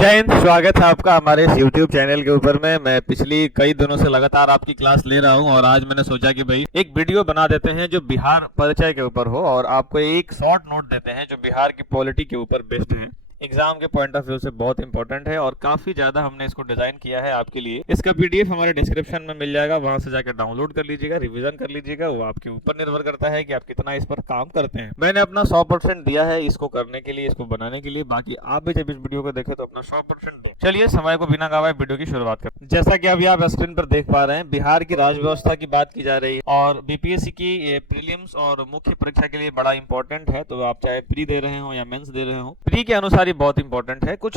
जय हिंद। स्वागत है आपका हमारे इस YouTube चैनल के ऊपर में। मैं पिछली कई दिनों से लगातार आपकी क्लास ले रहा हूं और आज मैंने सोचा कि भाई एक वीडियो बना देते हैं जो बिहार परिचय के ऊपर हो और आपको एक शॉर्ट नोट देते हैं जो बिहार की पॉलिटी के ऊपर बेस्ड है। एग्जाम के पॉइंट ऑफ व्यू से बहुत इंपॉर्टेंट है और काफी ज्यादा हमने इसको डिजाइन किया है आपके लिए। इसका पीडीएफ हमारे डिस्क्रिप्शन में मिल जाएगा, वहां से जाकर डाउनलोड कर लीजिएगा, रिवीजन कर लीजिएगा। वो आपके ऊपर निर्भर करता है कि आप कितना इस पर काम करते हैं। मैंने अपना 100% दिया है इसको करने के लिए, इसको बनाने के लिए। बाकी आप भी जब इस वीडियो को देखें तो अपना 100% दो। चलिए समय को बिना गवाए वीडियो की शुरुआत करते हैं। जैसा कि अभी आप स्क्रीन पर देख पा रहे हैं, बिहार की राज्य व्यवस्था की बात की जा रही है और बीपीएससी की प्रीलिम्स और मुख्य परीक्षा के लिए बड़ा इंपॉर्टेंट है। तो आप चाहे प्री दे रहे हो या मेंस दे रहे हो, प्री के अनुसार ही बहुत इंपॉर्टेंट है। कुछ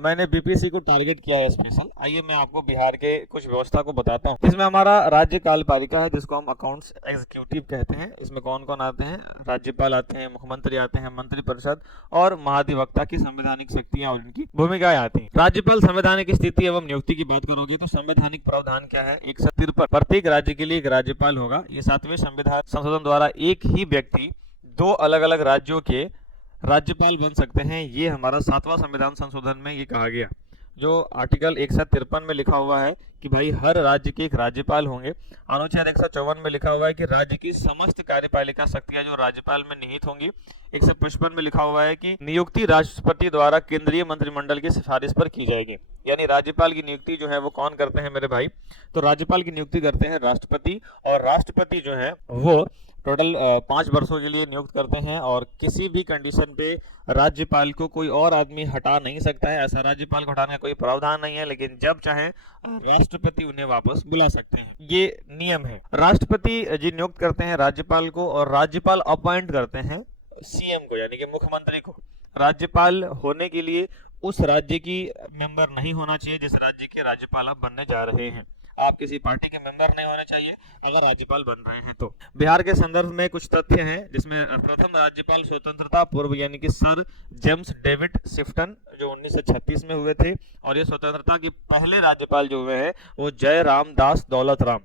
मैंने बीपीएससी को टारगेट किया है स्पेशल। आइए मैं आपको बिहार के कुछ व्यवस्था को बताता हूँ। इसमें हमारा राज्य कार्यपालिका है जिसको हम अकाउंट्स एग्जीक्यूटिव कहते हैं। इसमें कौन कौन आते हैं? राज्यपाल आते हैं, मुख्यमंत्री आते हैं, मंत्रिपरिषद और महाधिवक्ता की संवैधानिक शक्तियां और उनकी भूमिकाएं आती हैं। राज्यपाल संवैधानिक स्थिति एवं नियुक्ति की बात करोगे तो संवैधानिक प्रावधान क्या है? 153 प्रत्येक राज्य के लिए एक राज्यपाल होगा। ये 7वें संविधान संशोधन द्वारा एक ही व्यक्ति दो अलग अलग राज्यों के राज्यपाल बन सकते हैं। ये हमारा 7वां संविधान संशोधन में ये कहा गया, जो आर्टिकल 153 में लिखा हुआ है कि भाई हर राज्य के एक राज्यपाल होंगे। अनुच्छेद 154 में लिखा हुआ है कि राज्य की समस्त कार्यपालिका शक्तियां जो राज्यपाल में निहित होंगी। 155 में लिखा हुआ है कि नियुक्ति राष्ट्रपति द्वारा केंद्रीय मंत्रिमंडल की सिफारिश पर की जाएगी। यानी राज्यपाल की नियुक्ति जो है वो कौन करते हैं मेरे भाई? तो राज्यपाल की नियुक्ति करते हैं राष्ट्रपति, और राष्ट्रपति जो है वो टोटल 5 वर्षों के लिए नियुक्त करते हैं और किसी भी कंडीशन पे राज्यपाल को कोई और आदमी हटा नहीं सकता है। ऐसा राज्यपाल को हटाने का कोई प्रावधान नहीं है, लेकिन जब चाहे राष्ट्रपति उन्हें वापस बुला सकते हैं। ये नियम है। राष्ट्रपति जी नियुक्त करते हैं राज्यपाल को और राज्यपाल अपॉइंट करते हैं सीएम को, यानी कि मुख्यमंत्री को। राज्यपाल होने के लिए उस राज्य की मेंबर नहीं होना चाहिए जिस राज्य के राज्यपाल आप बनने जा रहे हैं। आप किसी पार्टी के मेंबर नहीं होने चाहिए अगर राज्यपाल बन रहे हैं तो। बिहार के संदर्भ में कुछ तथ्य हैं जिसमें प्रथम राज्यपाल स्वतंत्रता पूर्व यानी कि सर जेम्स डेविड शिफ्टन जो 1936 में हुए थे, और ये स्वतंत्रता के पहले राज्यपाल जो हुए हैं वो जय राम दास दौलत राम,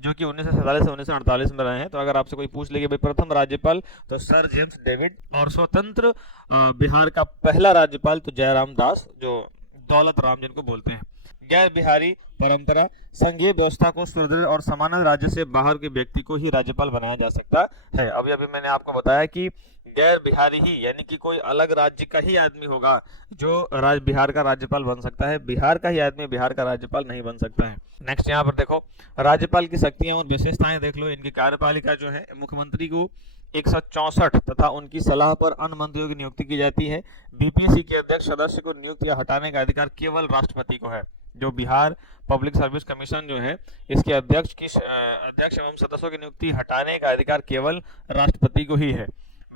जो कि 1947 से 1948 में रहे हैं। तो अगर आपसे कोई पूछ ले कि भाई प्रथम राज्यपाल, तो सर जेम्स डेविड, और स्वतंत्र बिहार का पहला राज्यपाल तो जयराम दास जो दौलत राम जिनको बोलते हैं। गैर बिहारी परंपरा संघीय व्यवस्था को सुदृढ़ और समान राज्य से बाहर के व्यक्ति को ही राज्यपाल बनाया जा सकता है। अभी अभी मैंने आपको बताया कि गैर बिहारी ही यानी कि कोई अलग राज्य का ही आदमी होगा जो बिहार का राज्यपाल बन सकता है। बिहार का ही आदमी बिहार का राज्यपाल नहीं बन सकता है। नेक्स्ट यहाँ पर देखो, राज्यपाल की शक्तियां और विशेषताएं देख लो। इनकी कार्यपालिका जो है, मुख्यमंत्री को 164 तथा उनकी सलाह पर अन्य मंत्रियों की नियुक्ति की जाती है। बीपीएससी के अध्यक्ष सदस्य को नियुक्त या हटाने का अधिकार केवल राष्ट्रपति को है। जो बिहार पब्लिक सर्विस कमीशन जो है, इसके अध्यक्ष एवं सदस्यों की नियुक्ति हटाने का अधिकार केवल राष्ट्रपति को ही है।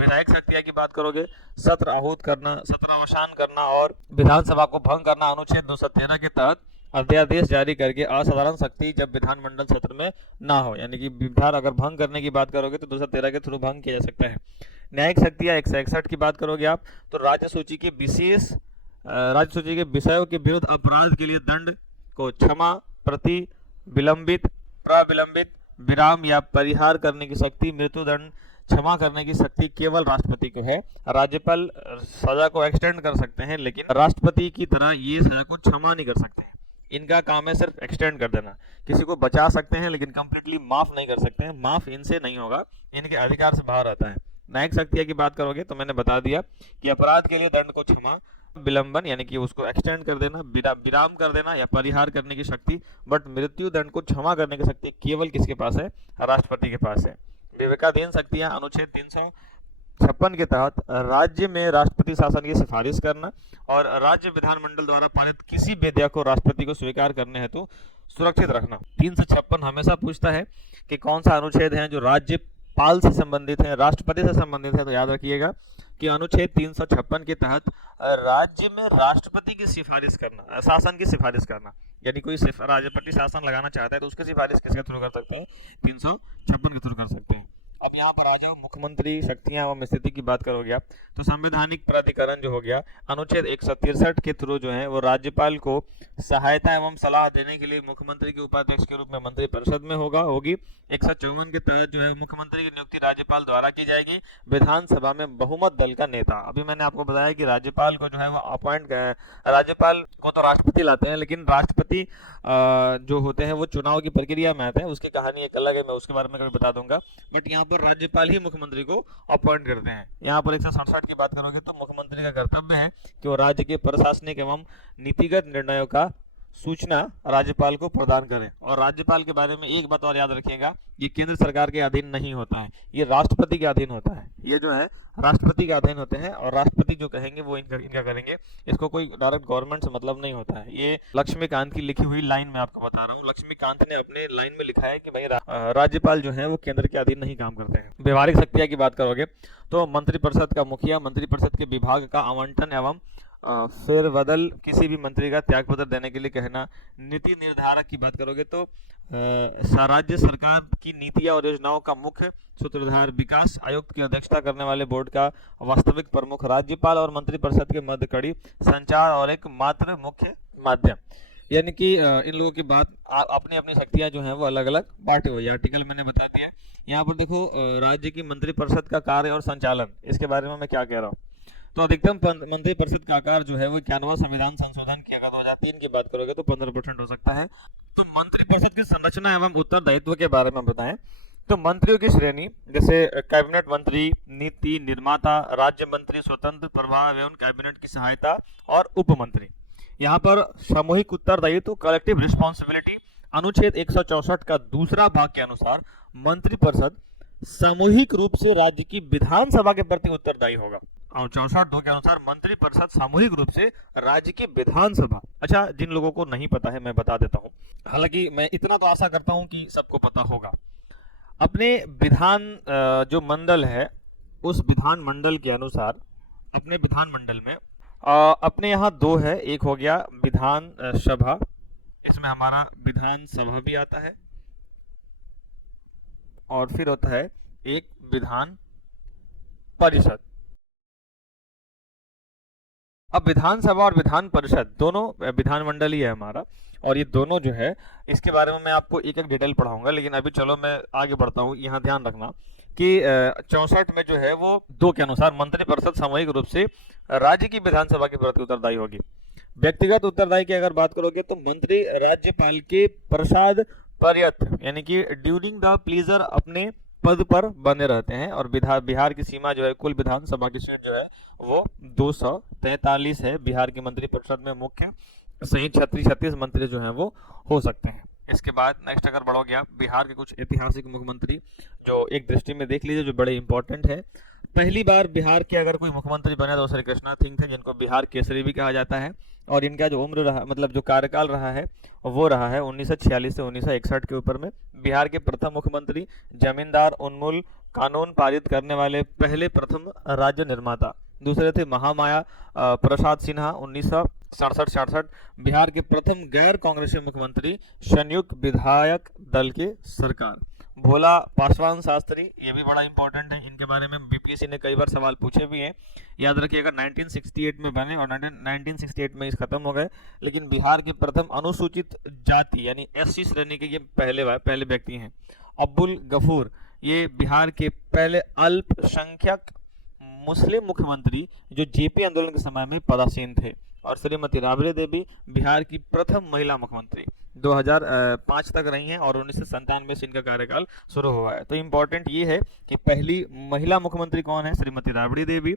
विधायक शक्तियां की बात करोगे, सत्र आहूत करना, सत्रावसान करना और विधानसभा को भंग करना अनुच्छेद 213 के तहत अध्यादेश जारी करके असाधारण शक्ति जब विधानमंडल सत्र में ना हो, यानी कि विधान अगर भंग करने की बात करोगे तो 213 के थ्रू भंग किया जा सकता है। न्यायिक शक्तियां 161 की बात करोगे आप, तो राज्य सूची के विषयों के विरुद्ध अपराध के लिए दंड को क्षमा, प्रति विलंबित, प्रविलंबित, विराम या परिहार करने की शक्ति, मृत्युदंड क्षमा करने की शक्ति केवल राष्ट्रपति को है। राज्यपाल सजा को एक्सटेंड कर सकते हैं, लेकिन राष्ट्रपति की तरह ये सजा को क्षमा नहीं कर सकते हैं। इनका काम है सिर्फ एक्सटेंड कर देना। किसी को बचा सकते हैं लेकिन कंप्लीटली माफ नहीं कर सकते हैं। माफ इनसे नहीं होगा, इनके अधिकार से बाहर आता है। न्यायिक शक्तियां की बात करोगे तो मैंने बता दिया कि अपराध के लिए दंड को क्षमा, विलंबन यानी कि उसको एक्सटेंड कर देना, विराम कर देना या परिहार करने की शक्ति, बट मृत्यु दंड को क्षमा करने की शक्ति केवल किसके पास है? राष्ट्रपति के पास है। विवेकाधीन शक्तियां अनुच्छेद 356 के तहत राज्य में राष्ट्रपति शासन की सिफारिश करना और राज्य विधानमंडल द्वारा पारित किसी विधेयक को राष्ट्रपति को स्वीकार करने हेतु सुरक्षित रखना। 356 हमेशा पूछता है कि कौन सा अनुच्छेद है जो राज्यपाल से संबंधित है, राष्ट्रपति से संबंधित है। तो याद रखिएगा कि अनुच्छेद 356 के तहत राज्य में राष्ट्रपति की सिफारिश करना, शासन की सिफारिश करना, यानी कोई राष्ट्रपति शासन लगाना चाहता है तो उसकी सिफारिश किसके थ्रू कर सकते हैं? 356 के थ्रू कर सकते हैं। अब यहाँ पर आ जाओ मुख्यमंत्री शक्तियां एवं स्थिति की बात करोगे आप, तो संवैधानिक प्राधिकरण जो हो गया अनुच्छेद 163 के थ्रू जो है वो राज्यपाल को सहायता एवं सलाह देने के लिए मुख्यमंत्री के उपाध्यक्ष के रूप में मंत्रिपरिषद में होगी। 154 के तहत जो है मुख्यमंत्री की नियुक्ति राज्यपाल द्वारा की जाएगी, विधानसभा में बहुमत दल का नेता। अभी मैंने आपको बताया कि राज्यपाल को जो है वो राज्यपाल को तो राष्ट्रपति लाते हैं, लेकिन राष्ट्रपति जो होते हैं वो चुनाव की प्रक्रिया में आते हैं, उसकी कहानी एक अलग है, मैं उसके बारे में कभी बता दूंगा। बट यहाँ पर राज्यपाल ही मुख्यमंत्री को अपॉइंट करते हैं। यहाँ पर 167 की बात करोगे तो मुख्यमंत्री का कर्तव्य है कि वो राज्य के प्रशासनिक एवं नीतिगत निर्णयों का सूचना राज्यपाल को प्रदान करें। और राज्यपाल के बारे में एक बात और याद रखिएगा, ये केंद्र सरकार के अधीन नहीं होता है, ये राष्ट्रपति के अधीन होता है। ये जो है राष्ट्रपति के अधीन होते हैं और राष्ट्रपति जो कहेंगे वो इनका करेंगे। इसको कोई डायरेक्ट गवर्नमेंट से मतलब नहीं होता है। ये लक्ष्मीकांत की लिखी हुई लाइन में आपको बता रहा हूँ। लक्ष्मीकांत ने अपने लाइन में लिखा है कि भाई राज्यपाल जो है वो केंद्र के अधीन नहीं काम करते हैं। व्यवहारिक शक्तियां की बात करोगे तो मंत्रिपरिषद का मुखिया मंत्रिपरिषद के विभाग का आवंटन एवं फिर बदल किसी भी मंत्री का त्यागपत्र देने के लिए कहना। नीति निर्धारक की बात करोगे तो राज्य सरकार की नीतियां और योजनाओं का मुख्य सूत्रधार, विकास आयुक्त की अध्यक्षता करने वाले बोर्ड का वास्तविक प्रमुख, राज्यपाल और मंत्रिपरिषद के मध्य कड़ी संचार और एक मात्र मुख्य माध्यम। यानी कि इन लोगों की बात अपनी अपनी शक्तियां जो हैं वो अलग अलग बांटे हुई। आर्टिकल मैंने बता दिया। यहाँ पर देखो राज्य की मंत्रिपरिषद का कार्य और संचालन, इसके बारे में मैं क्या कह रहा हूँ। तो अधिकतम मंत्रिपरिषद का आकार जो है वो 91वां संविधान संशोधन की अगर 2003 की बात करोगे तो 15% हो सकता है। तो मंत्रिपरिषद की संरचना एवं उत्तरदायित्व के बारे में बताएं तो मंत्रियों की श्रेणी जैसे कैबिनेट मंत्री, नीति निर्माता, राज्य मंत्री, स्वतंत्र प्रभार एवं कैबिनेट की सहायता और उप मंत्री। यहाँ पर सामूहिक उत्तरदायित्व कलेक्टिव रिस्पॉन्सिबिलिटी अनुच्छेद 164 का दूसरा भाग के अनुसार मंत्रिपरिषद सामूहिक रूप से राज्य की विधानसभा के प्रति उत्तरदायी होगा। और 64(2) के अनुसार मंत्रिपरिषद सामूहिक रूप से राज्य की विधानसभा। अच्छा, जिन लोगों को नहीं पता है मैं बता देता हूँ, हालांकि मैं इतना तो आशा करता हूँ कि सबको पता होगा। अपने विधान जो मंडल है उस विधान मंडल के अनुसार अपने विधान मंडल में अपने यहाँ 2 है। एक हो गया विधान सभा, इसमें हमारा विधानसभा भी आता है, और फिर होता है एक विधान परिषद। अब विधानसभा और विधान परिषद दोनों विधानमंडल ही है हमारा, और ये दोनों जो है इसके बारे में मैं आपको एक एक डिटेल पढ़ाऊंगा। लेकिन अभी चलो मैं आगे बढ़ता हूँ। यहाँ ध्यान रखना कि 64 में जो है वो 2 के अनुसार मंत्रिपरिषद सामूहिक रूप से राज्य की विधानसभा के प्रति उत्तरदायी होगी। व्यक्तिगत उत्तरदायी की अगर बात करोगे तो मंत्री राज्यपाल के प्रसाद पर्यंत यानी कि ड्यूरिंग द प्लीजर अपने पद पर बने रहते हैं। और बिहार की सीमा जो है कुल विधानसभा की सीट जो है वो 243 है। बिहार की मंत्रिपरिषद में मुख्य सहित 36 मंत्री जो हैं वो हो सकते हैं। इसके बाद नेक्स्ट अगर बढ़ोगे आप, बिहार के कुछ ऐतिहासिक मुख्यमंत्री जो एक दृष्टि में देख लीजिए जो बड़े इंपॉर्टेंट है। पहली बार बिहार के अगर कोई मुख्यमंत्री बने तो श्री कृष्णा सिंह थे, जिनको बिहार केसरी भी कहा जाता है। और इनका जो उम्र रहा, मतलब जो कार्यकाल रहा है वो रहा है 1946 से 1961 के ऊपर में। बिहार के प्रथम मुख्यमंत्री, जमींदार उन्मूल कानून पारित करने वाले पहले प्रथम राज्य निर्माता। दूसरे थे महामाया प्रसाद सिन्हा 1967-66। बिहार के प्रथम गैर कांग्रेसी मुख्यमंत्री, संयुक्त विधायक दल के सरकार। भोला पासवान शास्त्री, ये भी बड़ा इंपॉर्टेंट है, इनके बारे में बीपीएससी ने कई बार सवाल पूछे भी हैं। याद रखिएगा 1968 में बने और 1968 में इस खत्म हो गए। लेकिन बिहार के प्रथम अनुसूचित जाति यानी एससी श्रेणी के ये पहले व्यक्ति हैं। अब्दुल गफूर, ये बिहार के पहले अल्पसंख्यक मुस्लिम मुख्यमंत्री जो जेपी आंदोलन के समय में पदासीन थे। और श्रीमती राबड़ी देवी बिहार की प्रथम महिला मुख्यमंत्री 2005 तक रही हैं और 1997 से इनका कार्यकाल शुरू हुआ है। तो इम्पोर्टेंट ये है कि पहली महिला मुख्यमंत्री कौन है, श्रीमती राबड़ी देवी।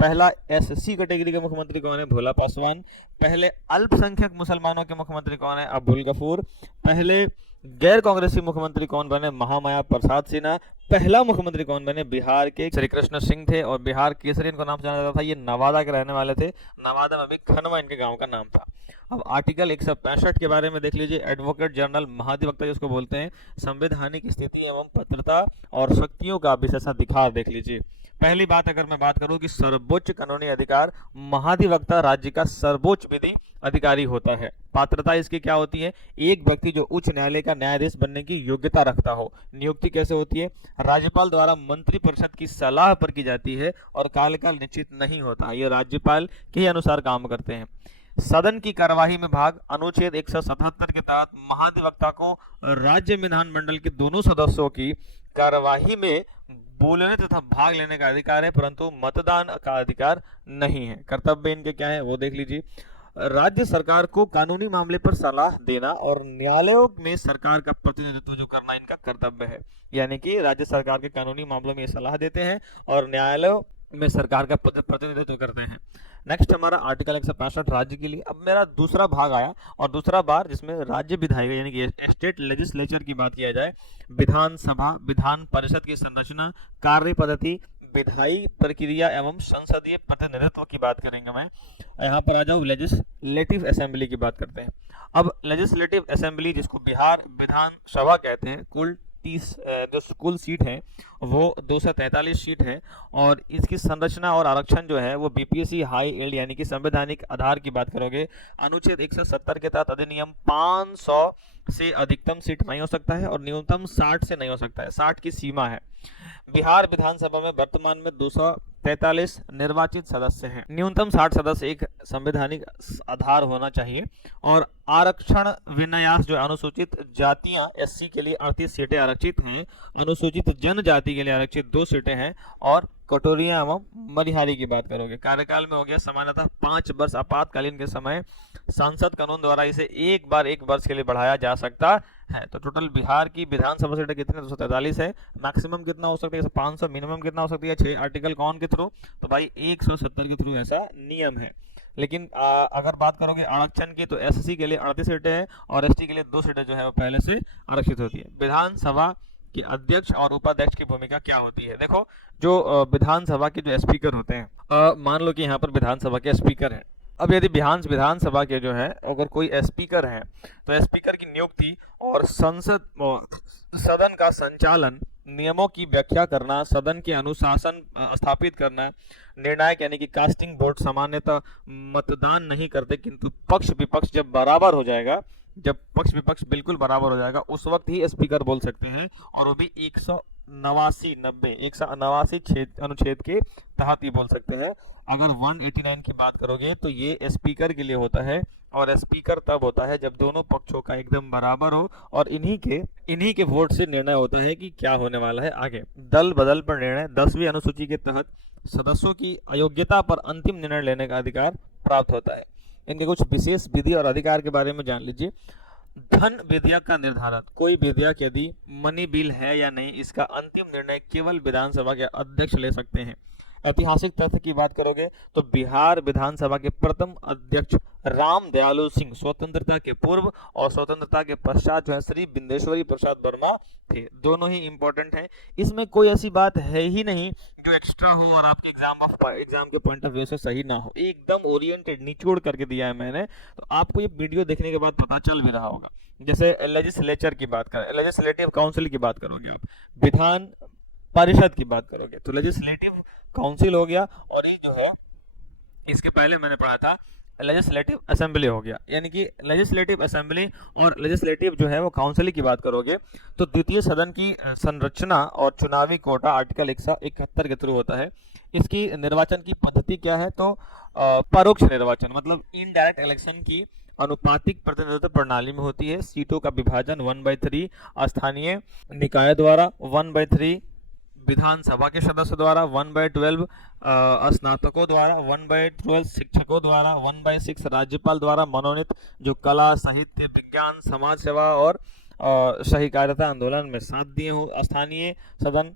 पहला एससी कैटेगरी के मुख्यमंत्री कौन है, भोला पासवान। पहले अल्पसंख्यक मुसलमानों के मुख्यमंत्री कौन है, अब्दुल गफूर। पहले गैर कांग्रेसी मुख्यमंत्री कौन बने, महामाया प्रसाद सिन्हा। पहला मुख्यमंत्री कौन बने, बिहार के श्री कृष्ण सिंह थे। और बिहार केसरी इनको नाम जाना जाता था, ये नवादा के रहने वाले थे। नवादा में भी खनवा इनके गांव का नाम था। अब आर्टिकल 165 के बारे में देख लीजिए। एडवोकेट जनरल महाधिवक्ता जिसको बोलते हैं, संवैधानिक स्थिति एवं पात्रता और शक्तियों का विशेषाधिकार देख लीजिए। पहली बात अगर मैं बात करूं कि सर्वोच्च कानूनी अधिकार, महाधिवक्ता राज्य का सर्वोच्च विधि अधिकारी होता है। पात्रता इसकी क्या होती है, एक व्यक्ति जो उच्च न्यायालय का न्यायाधीश बनने की योग्यता रखता हो। नियुक्ति कैसे होती है, राज्यपाल द्वारा मंत्रिपरिषद की सलाह पर की जाती है और कार्यकाल निश्चित नहीं होता, ये राज्यपाल के अनुसार काम करते हैं। सदन की कार्यवाही में भाग, अनुच्छेद 177 के तहत महाधिवक्ता को राज्य विधानमंडल के दोनों सदस्यों की कार्यवाही में बोलने तथा भाग लेने का अधिकार है, परंतु मतदान का अधिकार नहीं है। कर्तव्य इनके क्या है वो देख लीजिए। राज्य सरकार को कानूनी मामले पर सलाह देना और न्यायालयों में सरकार का प्रतिनिधित्व जो करना इनका कर्तव्य है, यानी कि राज्य सरकार के कानूनी मामलों में सलाह देते हैं और न्यायालयों में सरकार का प्रतिनिधित्व करते हैं। नेक्स्ट हमारा आर्टिकल 165 राज्य के लिए। अब मेरा दूसरा भाग आया और दूसरा बार जिसमें राज्य विधायिका यानी कि स्टेट लेजिस्लेचर की बात किया जाए। विधानसभा, विधान परिषद की संरचना, कार्य पद्धति, विधायी प्रक्रिया एवं संसदीय प्रतिनिधित्व की बात करेंगे। मैं यहाँ पर आ जाऊँ, लेजिस्लेटिव असेंबली की बात करते हैं। अब लेजिस्लेटिव असेंबली जिसको बिहार विधानसभा कहते हैं, कुल 30 जो कुल सीट है वो 243 सीट है और इसकी संरचना और आरक्षण जो है वो बीपीएससी हाई एल्ड यानी कि संवैधानिक आधार की बात करोगे। अनुच्छेद 170 के तहत अधिनियम 500 से अधिकतम सीट नहीं हो सकता है और न्यूनतम 60 से नहीं हो सकता है, 60 की सीमा है। बिहार विधानसभा में वर्तमान में 243 निर्वाचित सदस्य हैं। न्यूनतम 60 सदस्य एक संवैधानिक आधार होना चाहिए और आरक्षण विन्यास जो अनुसूचित जातियां एससी के लिए 38 सीटें आरक्षित हैं, अनुसूचित जनजाति के लिए आरक्षित 2 सीटें हैं और कटोरिया एवं मनिहारी की बात करोगे। कार्यकाल में हो गया सामान्यतः 5 वर्ष, आपातकालीन के समय संसद कानून द्वारा इसे एक वर्ष के लिए बढ़ाया जा सकता है। तो टोटल बिहार की विधानसभा सीटें कितने, 243 है। मैक्सिमम कितना हो सकता है, 500, मिनिमम कितना हो सकती है 6 आर्टिकल कौन के थ्रू, तो भाई 170 के थ्रू ऐसा नियम है। लेकिन अगर बात करोगे आरक्षण की तो एससी के लिए 38 सीटें हैं और एसटी के लिए 2 सीटें जो है वो पहले से आरक्षित होती है। विधानसभा के अध्यक्ष और उपाध्यक्ष की भूमिका क्या होती है, देखो जो विधानसभा के जो स्पीकर होते हैं, मान लो कि यहाँ पर विधानसभा के स्पीकर हैं। अब यदि विधानसभा के जो है अगर कोई स्पीकर है तो स्पीकर की नियुक्ति और सदन का संचालन, नियमों की व्याख्या करना, सदन के अनुशासन स्थापित करना, निर्णायक यानी कि कास्टिंग वोट सामान्यतः मतदान नहीं करते किंतु पक्ष विपक्ष जब बराबर हो जाएगा, जब पक्ष विपक्ष बिल्कुल बराबर हो जाएगा उस वक्त ही स्पीकर बोल सकते हैं और वो भी 189 अनुच्छेद के तहत ही बोल सकते हैं। अगर 189 की बात करोगे तो ये स्पीकर के लिए होता है और स्पीकर तब होता है जब दोनों पक्षों का एकदम बराबर हो और इन्हीं के वोट से निर्णय होता है कि क्या होने वाला है आगे। दल बदल पर निर्णय, 10वीं अनुसूची के तहत सदस्यों की अयोग्यता पर अंतिम निर्णय लेने का अधिकार प्राप्त होता है। इनके कुछ विशेष विधि और अधिकार के बारे में जान लीजिए। धन विधेयक का निर्धारण, कोई विधेयक यदि मनी बिल है या नहीं इसका अंतिम निर्णय केवल विधानसभा के अध्यक्ष ले सकते हैं। ऐतिहासिक तथ्य की बात करोगे तो बिहार विधानसभा के प्रथम अध्यक्ष राम दयालु सिंह स्वतंत्रता के पूर्व और स्वतंत्रता के पश्चात जो है श्री बिंदेश्वरी प्रसाद वर्मा थे। दोनों ही इंपॉर्टेंट हैं, इसमें कोई ऐसी बात है ही नहीं जो एक्स्ट्रा हो और आपके एग्जाम के पॉइंट ऑफ व्यू से सही ना हो। एकदम ओरिएंटेड निचोड़ करके दिया है मैंने, तो आपको ये वीडियो देखने के बाद पता चल भी रहा होगा। जैसे लेजिस्लेचर की बात करें, लेजिस्लेटिव काउंसिल की बात करोगे, आप विधान परिषद की बात करोगे तो लेजिस्लेटिव काउंसिल हो गया और ये जो है इसके पहले मैंने पढ़ा था लेजिस्लेटिव असेंबली हो गया। यानी कि लेजिस्लेटिव असेंबली और लेजिस्लेटिव जो है वो काउंसिल की बात करोगे तो द्वितीय सदन की संरचना और चुनावी कोटा आर्टिकल 171 के थ्रू होता है। इसकी निर्वाचन की पद्धति क्या है तो परोक्ष निर्वाचन मतलब इनडायरेक्ट इलेक्शन की अनुपातिक प्रतिनिधित्व प्रणाली में होती है। सीटों का विभाजन 1/3 स्थानीय निकाय द्वारा, 1/3 विधानसभा के सदस्य द्वारा, 1/12 स्नातकों द्वारा, 1/12 शिक्षकों द्वारा, 1/6 राज्यपाल द्वारा मनोनीत जो कला, साहित्य, विज्ञान, समाज सेवा और सहकारिता आंदोलन में साथ दिए हो। स्थानीय सदन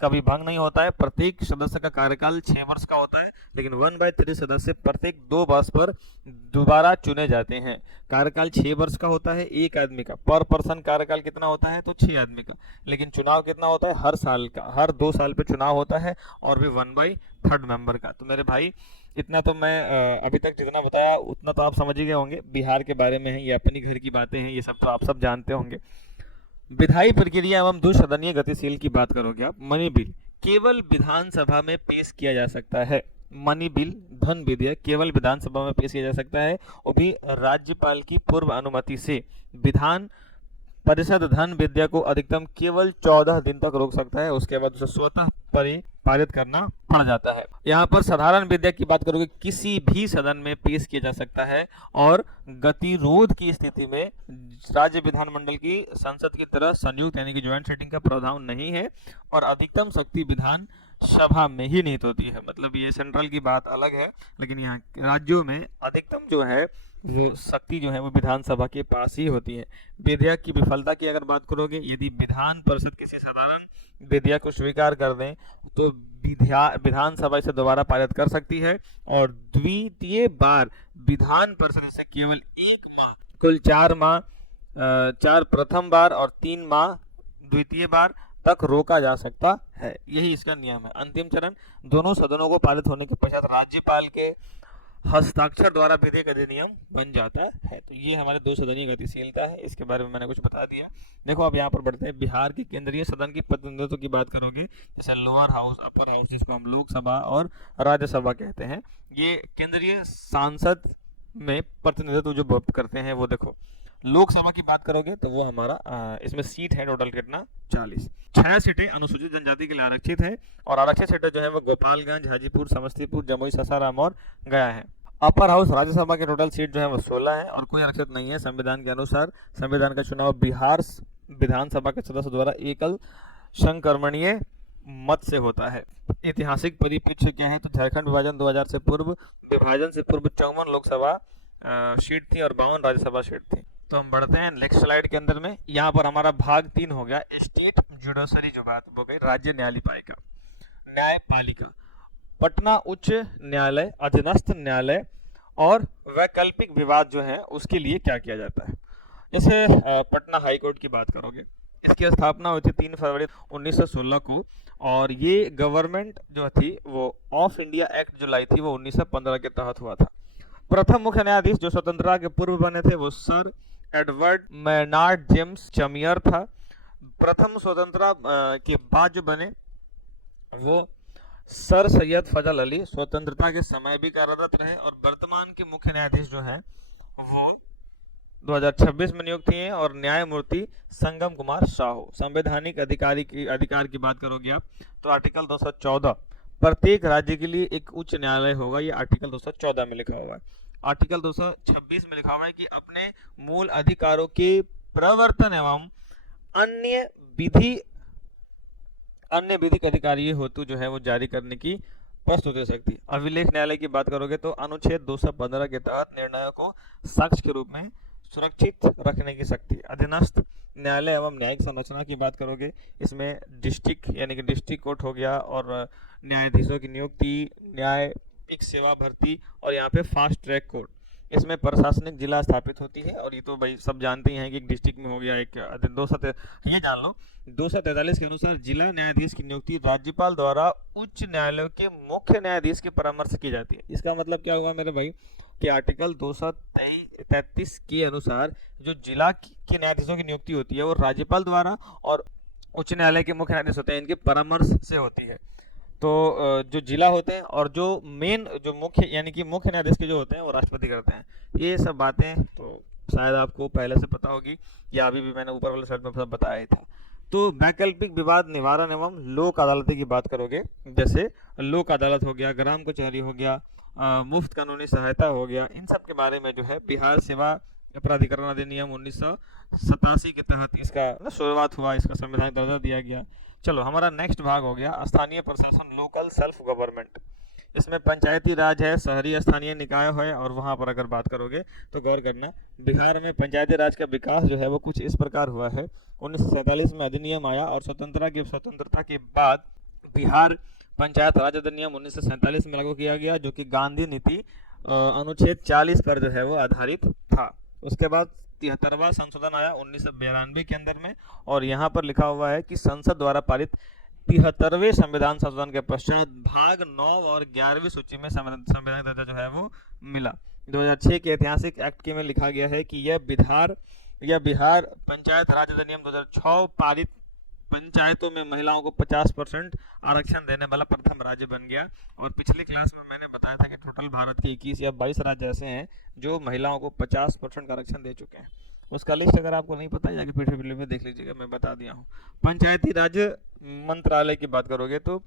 कभी भंग नहीं होता है। प्रत्येक सदस्य का कार्यकाल 6 वर्ष का होता है, लेकिन 1/3 सदस्य प्रत्येक 2 वर्ष पर दोबारा चुने जाते हैं। कार्यकाल 6 वर्ष का होता है एक आदमी का, पर पर्सन कार्यकाल कितना होता है तो 6 आदमी का, लेकिन चुनाव कितना होता है हर साल का, हर 2 साल पे चुनाव होता है और भी 1/3 मेंबर का। तो मेरे भाई इतना तो मैं अभी तक जितना बताया उतना तो आप समझ ही गए होंगे। बिहार के बारे में है, ये अपनी घर की बातें हैं, ये सब तो आप सब जानते होंगे। विधायी प्रक्रिया एवं द्विसदनीय गतिशील की बात करोगे आप, मनी बिल केवल विधानसभा में पेश किया जा सकता है। मनी बिल, धन विधेयक केवल विधानसभा में पेश किया जा सकता है, वो भी राज्यपाल की पूर्व अनुमति से। विधान परिषद धन विधेयक को अधिकतम केवल 14 दिन तक रोक सकता है, उसके बाद उसे स्वतः पारित करना पड़ जाता है। यहाँ पर साधारण विधेयक की बात करोगे, किसी भी सदन में पेश किया जा सकता है और गतिरोध की स्थिति में राज्य विधानमंडल की संसद की तरह संयुक्त यानी कि ज्वाइंट सेटिंग का प्रावधान नहीं है और अधिकतम शक्ति विधान सभा में ही निहित होती है। मतलब ये सेंट्रल की बात अलग है, लेकिन यहाँ राज्यों में अधिकतम जो है वो शक्ति जो है वो विधानसभा के पास ही होती है। विधेयक की विफलता की अगर बात करोगे, यदि विधान परिषद किसी साधारण विधेयक को स्वीकार कर दें तो विधानसभा इसे दोबारा पारित कर सकती है और द्वितीय बार विधान परिषद इसे केवल 1 माह, कुल 4 माह, 4 प्रथम बार और 3 माह द्वितीय बार तक रोका जा सकता है। यही इसका नियम है। अंतिम चरण, दोनों सदनों को पारित होने के पश्चात राज्यपाल के हस्ताक्षर द्वारा विधेयक अधिनियम बन जाता है। तो ये हमारे 2 सदनीय गतिशीलता है, इसके बारे में मैंने कुछ बता दिया। देखो अब यहाँ पर बढ़ते हैं। बिहार के केंद्रीय सदन की प्रतिनिधित्व की बात करोगे, जैसे लोअर हाउस, अपर हाउस, जिसको हम लोकसभा और राज्यसभा कहते हैं, ये केंद्रीय सांसद में प्रतिनिधित्व जो करते हैं वो देखो। लोकसभा की बात करोगे तो वो हमारा इसमें सीट है टोटल कितना, 40। 6 सीटें अनुसूचित जनजाति के लिए आरक्षित है और आरक्षित सीटें जो है वो गोपालगंज, हाजीपुर, समस्तीपुर, जमुई, सासाराम और गया है। अपर हाउस राज्यसभा के टोटल सीट जो है वो 16 है और कोई आरक्षित नहीं है। संविधान के अनुसार संविधान का चुनाव बिहार विधानसभा के सदस्य द्वारा एकल संक्रमणीय मत से होता है। ऐतिहासिक परिप्रेक्ष्य क्या है, तो झारखंड विभाजन 2000 से पूर्व, विभाजन से पूर्व 54 लोकसभा सीट थी और 52 राज्यसभा सीट थी। तो हम बढ़ते हैं नेक्स्ट स्लाइड के अंदर में। यहाँ पर हमारा भाग 3 हो गया, स्टेट जुडिशरी, जो बात हो गई राज्य न्यायपालिका, न्यायपालिका, पटना उच्च न्यायालय, अधीनस्थ न्यायालय और वैकल्पिक विवाद जो है उसके लिए क्या किया जाता है। जैसे पटना हाई कोर्ट की बात करोगे, इसकी स्थापना हुई थी 3 फरवरी 1916 को और ये गवर्नमेंट जो थी वो ऑफ इंडिया एक्ट जो लाई थी वो 1915 के तहत हुआ था। प्रथम मुख्य न्यायाधीश जो स्वतंत्रता के पूर्व बने थे वो सर एडवर्ड मैनार्ड जेम्स चमियर था। प्रथम स्वतंत्रता के बाद जो बने वो सर सैयद फजल अली स्वतंत्रता के समय भी कार्यरत रहे और वर्तमान के मुख्य न्यायाधीश जो हैं वो 2026 में नियुक्त हुए और न्यायमूर्ति संगम कुमार साहू। संवैधानिक अधिकार की बात करोगे आप तो आर्टिकल 214, प्रत्येक राज्य के लिए एक उच्च न्यायालय होगा, ये आर्टिकल 214 में लिखा हुआ है। आर्टिकल 226 में लिखा हुआ है कि अपने मूल अधिकारों के प्रवर्तन एवं अन्य विधिक अधिकारी हेतु जो है वो जारी करने की प्रस्तुति शक्ति। अभिलेख न्यायालय की बात करोगे तो अनुच्छेद 215 के तहत निर्णयों को साक्ष्य के रूप में सुरक्षित रखने की शक्ति। अधीनस्थ न्यायालय एवं न्यायिक संरचना की बात करोगे, इसमें डिस्ट्रिक्ट यानी कि डिस्ट्रिक्ट कोर्ट हो गया और न्यायाधीशों की नियुक्ति, न्यायिक सेवा भर्ती और यहाँ पे फास्ट ट्रैक कोर्ट। इसमें प्रशासनिक जिला स्थापित होती है और ये तो भाई सब जानते ही हैं कि एक डिस्ट्रिक्ट में हो गया एक ये जान लो 243 के अनुसार जिला न्यायाधीश की नियुक्ति राज्यपाल द्वारा उच्च न्यायालय के मुख्य न्यायाधीश के परामर्श की जाती है। इसका मतलब क्या हुआ मेरे भाई कि आर्टिकल 233 के अनुसार जो जिला के न्यायाधीशों की नियुक्ति होती है वो राज्यपाल द्वारा और उच्च न्यायालय के मुख्य न्यायाधीश होते हैं इनके परामर्श से होती है। तो जो जिला होते हैं और जो मेन जो मुख्य यानी कि मुख्य न्यायाधीश के जो होते हैं वो राष्ट्रपति करते हैं। ये सब बातें तो शायद आपको पहले से पता होगी या अभी भी मैंने ऊपर वाले स्लाइड में सब बताया ही था। तो वैकल्पिक विवाद निवारण एवं लोक अदालती की बात करोगे, जैसे लोक अदालत हो गया, ग्राम कचहरी हो गया, मुफ्त कानूनी सहायता हो गया, इन सब के बारे में जो है बिहार सेवा प्राधिकरण अधिनियम 1987 के तहत इसका शुरुआत हुआ, इसका संवैधानिक दर्जा दिया गया। चलो हमारा नेक्स्ट भाग हो गया स्थानीय प्रशासन, लोकल सेल्फ गवर्नमेंट। इसमें पंचायती राज है, शहरी स्थानीय निकाय है और वहां पर अगर बात करोगे तो गौर करना बिहार में पंचायती राज का विकास जो है वो कुछ इस प्रकार हुआ है। 1947 में अधिनियम आया और स्वतंत्रता के बाद बिहार पंचायत राज अधिनियम 1947 में लागू किया गया, जो कि गांधी नीति अनुच्छेद 40 पर जो है वो आधारित था। उसके बाद 73वां संशोधन आया 1992 के अंदर में और यहाँ पर लिखा हुआ है कि संसद द्वारा पारित 73वें संविधान संशोधन के पश्चात भाग 9 और 11वीं सूची में संवैधानिक दर्जा जो है वो मिला। 2006 के ऐतिहासिक एक्ट के में लिखा गया है कि यह बिहार पंचायत राज अधिनियम 2006 पारित पंचायतों में महिलाओं को 50% आरक्षण देने वाला प्रथम राज्य बन गया। और पिछली क्लास में मैंने बताया था कि टोटल भारत के 21 या 22 राज्य ऐसे हैं जो महिलाओं को 50% आरक्षण दे चुके हैं। उसका लिस्ट अगर आपको नहीं पता जाके पीडीएफ में देख लीजिएगा, मैं बता दिया हूँ। पंचायती राज मंत्रालय की बात करोगे तो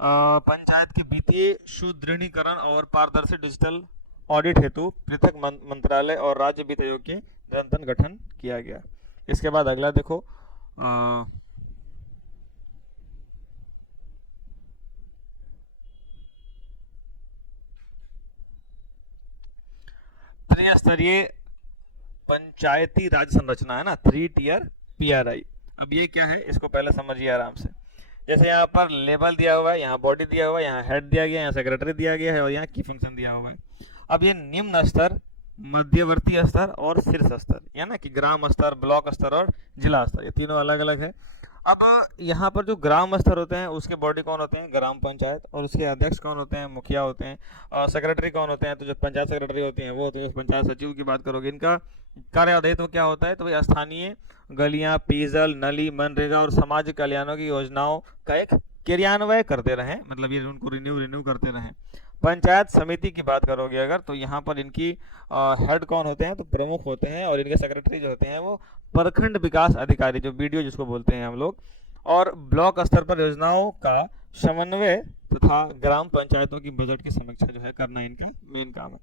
पंचायत के वित्तीय सुदृढ़ीकरण और पारदर्शी डिजिटल ऑडिट हेतु पृथक मंत्रालय और राज्य वित्त आयोग के निरंतर गठन किया गया। इसके बाद अगला देखो, त्रिस्तरीय पंचायती राज संरचना है ना, 3 टियर पीआरआई। अब ये क्या है इसको पहले समझिए आराम से। जैसे यहाँ पर लेवल दिया हुआ है, यहाँ बॉडी दिया हुआ है, यहाँ हेड दिया गया है, यहाँ सेक्रेटरी दिया गया है और यहाँ की फंक्शन दिया हुआ है। अब ये निम्न स्तर, मध्यवर्ती स्तर और शीर्ष स्तर, यानी कि ग्राम स्तर, ब्लॉक स्तर और जिला स्तर, ये तीनों अलग अलग है। अब यहाँ पर जो ग्राम स्तर होते हैं उसके बॉडी कौन होते हैं, ग्राम पंचायत, और उसके अध्यक्ष कौन होते हैं, मुखिया होते हैं, और सेक्रेटरी कौन होते हैं, तो जो पंचायत सेक्रेटरी होती हैं वो होते हैं पंचायत सचिव की बात करोगे। इनका कार्यदायित्व क्या होता है, तो भाई स्थानीय गलियां, पेयजल, नली, मनरेगा और समाज कल्याणों की योजनाओं का एक क्रियान्वयन करते रहें, मतलब ये उनको रिन्यू करते रहें। पंचायत समिति की बात करोगे अगर, तो यहाँ पर इनकी हेड कौन होते हैं, तो प्रमुख होते हैं, और इनके सेक्रेटरी जो होते हैं वो प्रखंड विकास अधिकारी, जो बीडीओ जिसको बोलते हैं हम लोग। और ब्लॉक स्तर पर योजनाओं का समन्वय तथा ग्राम पंचायतों की बजट की समीक्षा जो है करना इनका मेन काम है।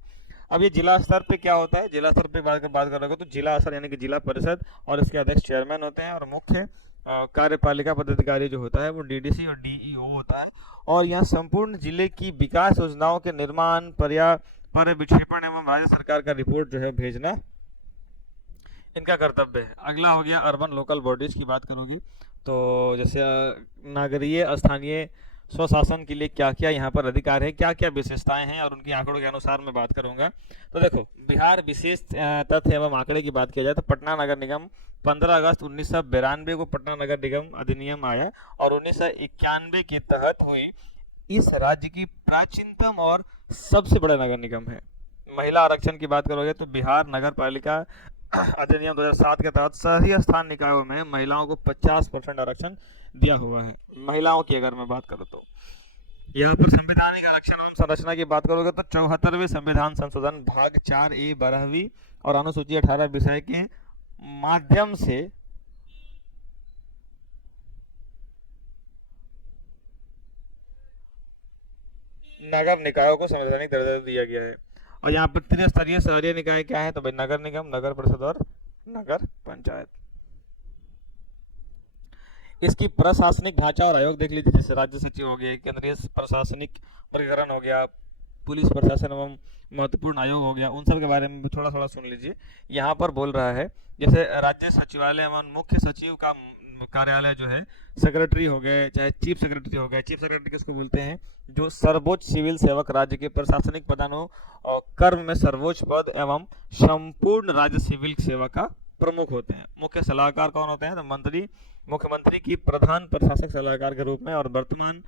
अब ये जिला स्तर पे क्या होता है, जिला स्तर पे बात करोगे तो जिला स्तर यानी कि जिला परिषद और इसके अध्यक्ष चेयरमैन होते हैं, और मुख्य कार्यपालिका पदाधिकारी जो होता है वो डीडीसी और डीईओ होता है। और यहाँ संपूर्ण जिले की विकास योजनाओं के निर्माण, पर्यवेक्षण एवं राज्य सरकार का रिपोर्ट जो है भेजना इनका कर्तव्य है। अगला हो गया अर्बन लोकल बॉडीज की बात करोगे तो जैसे नगरीय स्थानीय स्वशासन के लिए क्या क्या यहाँ पर अधिकार है, क्या क्या विशेषताएं हैं और उनकी आंकड़ों के अनुसार मैं बात करूंगा। तो देखो, बिहार विशेष तथ्य एवं आंकड़े की बात किया जाए तो पटना नगर निगम 15 अगस्त 1992 को पटना नगर निगम अधिनियम आया और 1991 के तहत हुई इस राज्य की प्राचीनतम और सबसे बड़ा नगर निगम है। महिला आरक्षण की बात करोगे तो बिहार नगर पालिका अधिनियम 2007 के तहत शहरी स्थान निकायों में महिलाओं को 50% आरक्षण दिया हुआ है। महिलाओं की अगर मैं बात करूं तो यहाँ पर संवैधानिक आरक्षण एवं संरचना की बात करोगे तो 74वें संविधान संशोधन भाग 4A 12वीं और अनुसूची 18 विषय के माध्यम से नगर निकायों को संवैधानिक दर्जा दिया गया है। और यहाँ पर त्रिस्तरीय शहरी निकाय क्या है, तो भाई नगर निगम, नगर परिषद और नगर पंचायत। इसकी प्रशासनिक ढांचा और आयोग देख लीजिए, जैसे राज्य सचिव हो गया, केंद्रीय प्रशासनिक वर्गीकरण हो गया, पुलिस प्रशासन एवं महत्वपूर्ण आयोग हो गया, उन सब के बारे में भी थोड़ा थोड़ा सुन लीजिए। यहाँ पर बोल रहा है जैसे राज्य सचिवालय एवं मुख्य सचिव का कार्यालय जो है, सेक्रेटरी हो गए, चाहे चीफ सेक्रेटरी हो गए। चीफ सेक्रेटरी किसको बोलते हैं, जो सर्वोच्च सिविल सेवक राज्य के प्रशासनिक पदानु कर्म में सर्वोच्च पद एवं संपूर्ण राज्य सिविल सेवा का प्रमुख होते हैं। मुख्य सलाहकार कौन होते हैं, तो मंत्री, मुख्यमंत्री की प्रधान प्रशासक सलाहकार के रूप में। और वर्तमान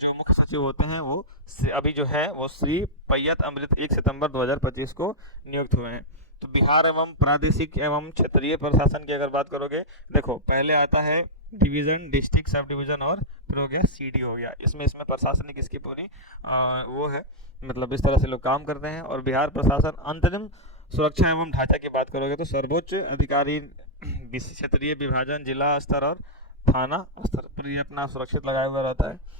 जो मुख्य सचिव होते हैं वो अभी जो है वो श्री पैयत अमृत 1 सितंबर 2025 को नियुक्त हुए हैं। तो बिहार एवं प्रादेशिक एवं क्षेत्रीय प्रशासन की अगर बात करोगे, देखो पहले आता है डिवीजन, डिस्ट्रिक्ट, सब डिवीजन और फिर हो गया सीडी हो गया। इसमें प्रशासनिक इसकी पूरी वो है, मतलब इस तरह से लोग काम करते हैं। और बिहार प्रशासन अंतरिम सुरक्षा एवं ढांचा की बात करोगे तो सर्वोच्च अधिकारी क्षेत्रीय विभाजन, जिला स्तर और थाना स्तर पर ये अपना सुरक्षित लगाया हुआ रहता है।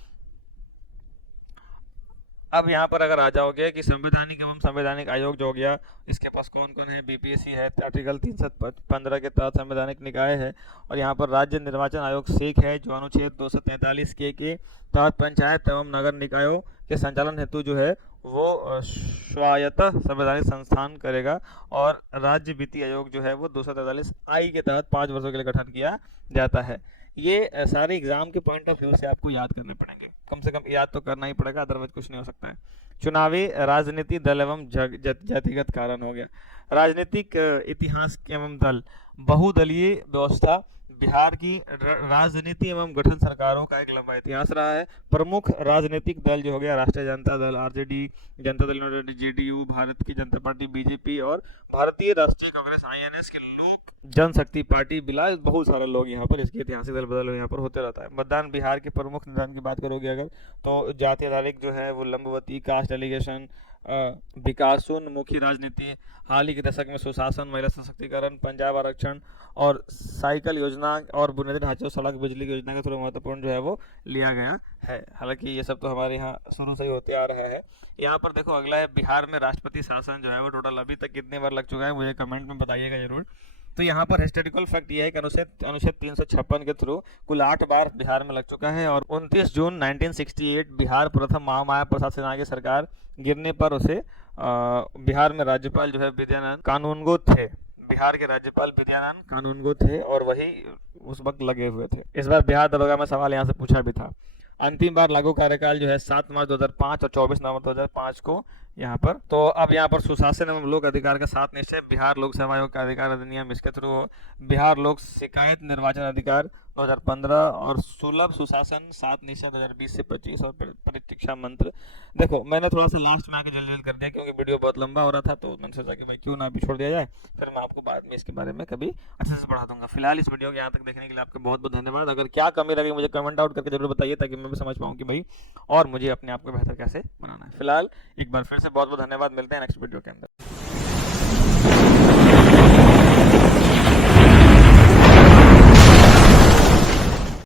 अब यहाँ पर अगर आ जाओगे कि संवैधानिक एवं संवैधानिक आयोग जो हो गया, इसके पास कौन कौन है, बीपीएससी है, आर्टिकल 315 के तहत संवैधानिक निकाय है। और यहाँ पर राज्य निर्वाचन आयोग सेक है, जो अनुच्छेद 243 के तहत पंचायत एवं नगर निकायों के संचालन हेतु जो है वो स्वायत्त संवैधानिक संस्थान करेगा। और राज्य वित्तीय आयोग जो है वो 243I के तहत 5 वर्षों के लिए गठन किया जाता है। ये सारे एग्जाम के पॉइंट ऑफ व्यू से आपको याद करने पड़ेंगे, कम से कम याद तो करना ही पड़ेगा, अदरवाइज कुछ नहीं हो सकता है। चुनावी राजनीति दल एवं जातिगत कारण हो गया। राजनीतिक इतिहास एवं दल, बहुदलीय व्यवस्था, बिहार की राजनीति एवं गठन सरकारों का एक लंबा इतिहास रहा है। प्रमुख राजनीतिक दल जो हो गया राष्ट्रीय Janata Dal RJD, Janata Dal United JDU, Bharat की जनता पार्टी बीजेपी और भारतीय राष्ट्रीय कांग्रेस आईएनएस के लोक जनशक्ति पार्टी बिला बहुत सारे लोग यहाँ पर इसके ऐतिहासिक दल बदल यहाँ पर होते रहता है। मतदान बिहार के प्रमुख निदान की बात करोगे अगर तो जाति आधारित जो है वो लंबवती, कास्ट एलिगेशन, विकासोन्मुखी राजनीति, हाल ही के दशक में सुशासन, महिला सशक्तिकरण, पंजाब आरक्षण और साइकिल योजना और बुनियादी ढांचे, सड़क, बिजली की योजना का थोड़ा महत्वपूर्ण जो है वो लिया गया है। हालांकि ये सब तो हमारे यहाँ शुरू से ही होते आ रहा है। यहाँ पर देखो अगला है बिहार में राष्ट्रपति शासन जो है वो टोटल अभी तक कितने बार लग चुका है, मुझे कमेंट में बताइएगा जरूर। तो यहाँ पर हिस्टोरिकल फैक्ट ये है कि अनुच्छेद 356 के थ्रू कुल 8 बार बिहार में लग चुका है और 29 जून 1968 बिहार प्रथम महामाया प्रसाद सिन्हा की सरकार गिरने पर उसे बिहार में राज्यपाल जो है विद्यानंद कानूनगो थे। बिहार के राज्यपाल विद्यानंद कानूनगो थे और वही उस वक्त लगे हुए थे। इस बार बिहार दरोगा में सवाल यहाँ से पूछा भी था। अंतिम बार लागू कार्यकाल जो है 7 मार्च 2005 और 24 नवंबर 2005 को यहाँ पर। तो अब यहाँ पर सुशासन एवं लोक अधिकार का 7 निश्चय, बिहार लोक सेवा आयोग का अधिकार अधिनियम इसके थ्रू, बिहार लोक शिकायत निर्वाचन अधिकार 2015 और सुलभ सुशासन 7 निश्चय 2020 से 25 और परीक्षा मंत्र। देखो मैंने थोड़ा सा लास्ट में आके जल्दी कर दिया क्योंकि वीडियो बहुत लंबा हो रहा था, तो मैंने सोचा कि भाई क्यों ना अभी छोड़ दिया जाए, फिर मैं आपको बाद में इसके बारे में कभी अच्छे से पढ़ा दूंगा। फिलहाल इस वीडियो को यहाँ तक देखने के लिए आपका बहुत बहुत धन्यवाद। अगर क्या कमी लगी मुझे कमेंट आउट करके जरूर बताइए ताकि मैं भी समझ पाऊँ कि भाई और मुझे अपने आप को बेहतर कैसे बनाना है। फिलहाल एक बार फिर से बहुत बहुत धन्यवाद, मिलते हैं नेक्स्ट वीडियो के अंदर।